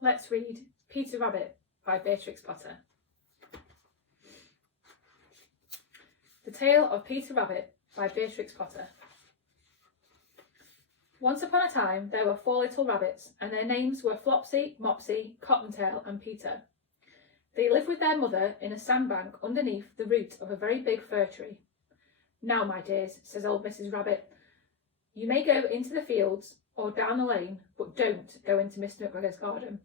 Let's read Peter Rabbit by Beatrix Potter. The Tale of Peter Rabbit by Beatrix Potter. Once upon a time there were 4 little rabbits, and their names were Flopsy, Mopsy, Cottontail and Peter. They lived with their mother in a sandbank underneath the root of a very big fir tree. "Now, my dears," says old Mrs. Rabbit, "you may go into the fields or down the lane, but don't go into Mr. McGregor's garden.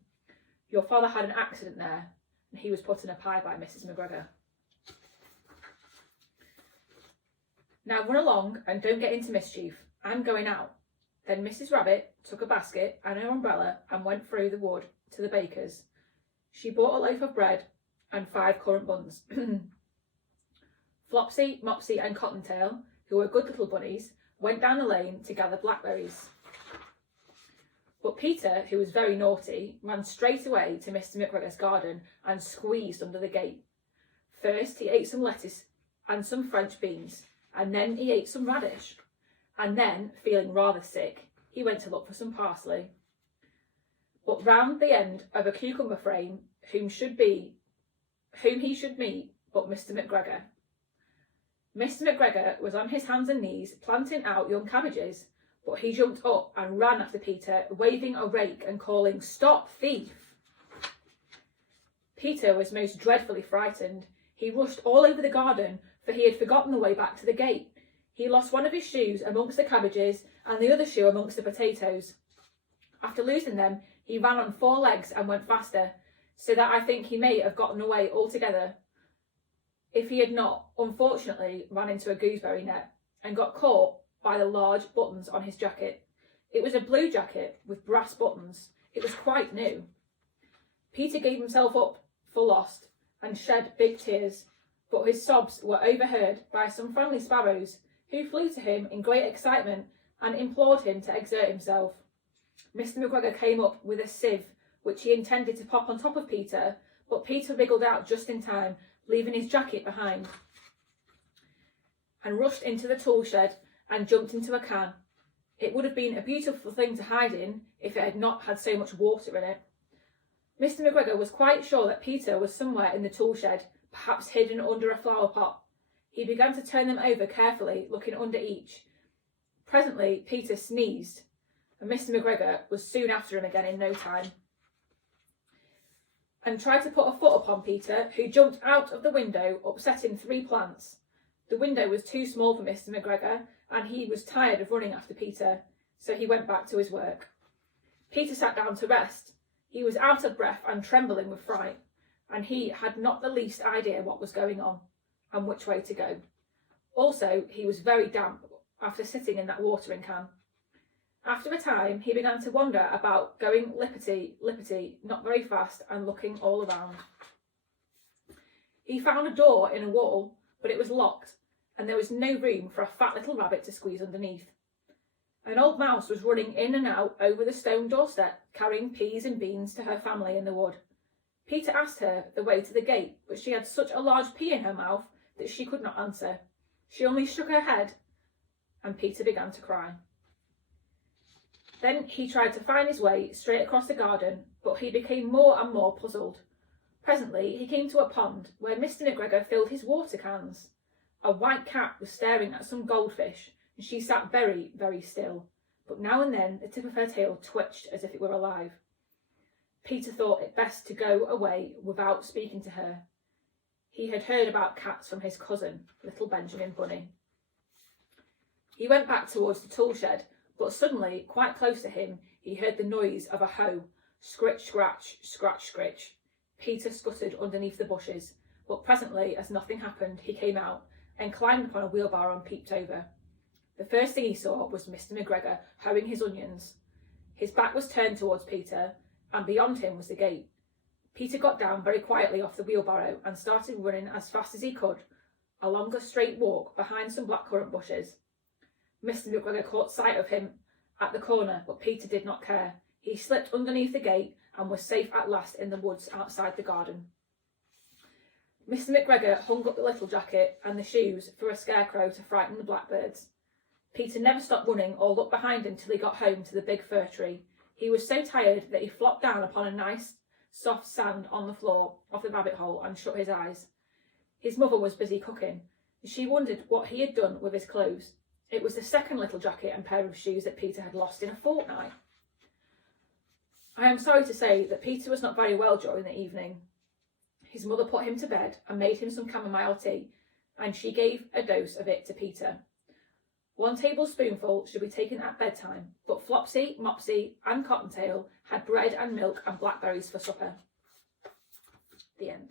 Your father had an accident there, and he was put in a pie by Mrs. McGregor. Now run along and don't get into mischief. I'm going out." Then Mrs. Rabbit took a basket and her umbrella and went through the wood to the baker's. She bought a loaf of bread and 5 currant buns. Flopsy, Mopsy and Cottontail, who were good little bunnies, went down the lane to gather blackberries. But Peter, who was very naughty, ran straight away to Mr. McGregor's garden and squeezed under the gate. First he ate some lettuce and some French beans, and then he ate some radish, and then, feeling rather sick, he went to look for some parsley. But round the end of a cucumber frame, whom he should meet but Mr. McGregor. Mr. McGregor was on his hands and knees planting out young cabbages, but he jumped up and ran after Peter, waving a rake and calling, "Stop, thief!" Peter was most dreadfully frightened. He rushed all over the garden, for he had forgotten the way back to the gate. He lost one of his shoes amongst the cabbages and the other shoe amongst the potatoes. After losing them, he ran on 4 legs and went faster, so that I think he may have gotten away altogether, if he had not, unfortunately, ran into a gooseberry net and got caught by the large buttons on his jacket. It was a blue jacket with brass buttons. It was quite new. Peter gave himself up for lost and shed big tears, but his sobs were overheard by some friendly sparrows, who flew to him in great excitement and implored him to exert himself. Mr. McGregor came up with a sieve, which he intended to pop on top of Peter, but Peter wriggled out just in time, leaving his jacket behind, and rushed into the tool shed and jumped into a can. It would have been a beautiful thing to hide in if it had not had so much water in it. Mr. McGregor was quite sure that Peter was somewhere in the tool shed, perhaps hidden under a flower pot. He began to turn them over carefully, looking under each. Presently Peter sneezed, and Mr. McGregor was soon after him again in no time, and tried to put a foot upon Peter, who jumped out of the window, upsetting 3 plants. The window was too small for Mr. McGregor, and he was tired of running after Peter, so he went back to his work. Peter sat down to rest. He was out of breath and trembling with fright, and he had not the least idea what was going on and which way to go. Also, he was very damp after sitting in that watering can. After a time, he began to wander about, going lippity, not very fast, and looking all around. He found a door in a wall, but it was locked, and there was no room for a fat little rabbit to squeeze underneath. An old mouse was running in and out over the stone doorstep, carrying peas and beans to her family in the wood. Peter asked her the way to the gate, but she had such a large pea in her mouth that she could not answer. She only shook her head, and Peter began to cry. Then he tried to find his way straight across the garden, but he became more and more puzzled. Presently he came to a pond where Mr. McGregor filled his water cans. A white cat was staring at some goldfish, and she sat very, very still, but now and then the tip of her tail twitched as if it were alive. Peter thought it best to go away without speaking to her. He had heard about cats from his cousin, little Benjamin Bunny. He went back towards the tool shed, but suddenly, quite close to him, he heard the noise of a hoe. Scritch, scratch, scratch, scritch. Peter scuttered underneath the bushes, but presently, as nothing happened, he came out and climbed upon a wheelbarrow and peeped over. The first thing he saw was Mr. McGregor hoeing his onions. His back was turned towards Peter, and beyond him was the gate. Peter got down very quietly off the wheelbarrow and started running as fast as he could along a straight walk behind some blackcurrant bushes. Mr. McGregor caught sight of him at the corner, but Peter did not care. He slipped underneath the gate and was safe at last in the woods outside the garden. Mr. McGregor hung up the little jacket and the shoes for a scarecrow to frighten the blackbirds. Peter never stopped running or looked behind him till he got home to the big fir tree. He was so tired that he flopped down upon a nice soft sand on the floor of the rabbit hole and shut his eyes. His mother was busy cooking. She wondered what he had done with his clothes. It was the second little jacket and pair of shoes that Peter had lost in a fortnight. I am sorry to say that Peter was not very well during the evening. His mother put him to bed and made him some chamomile tea, and she gave a dose of it to Peter. 1 tablespoonful should be taken at bedtime, but Flopsy, Mopsy and Cottontail had bread and milk and blackberries for supper. The end.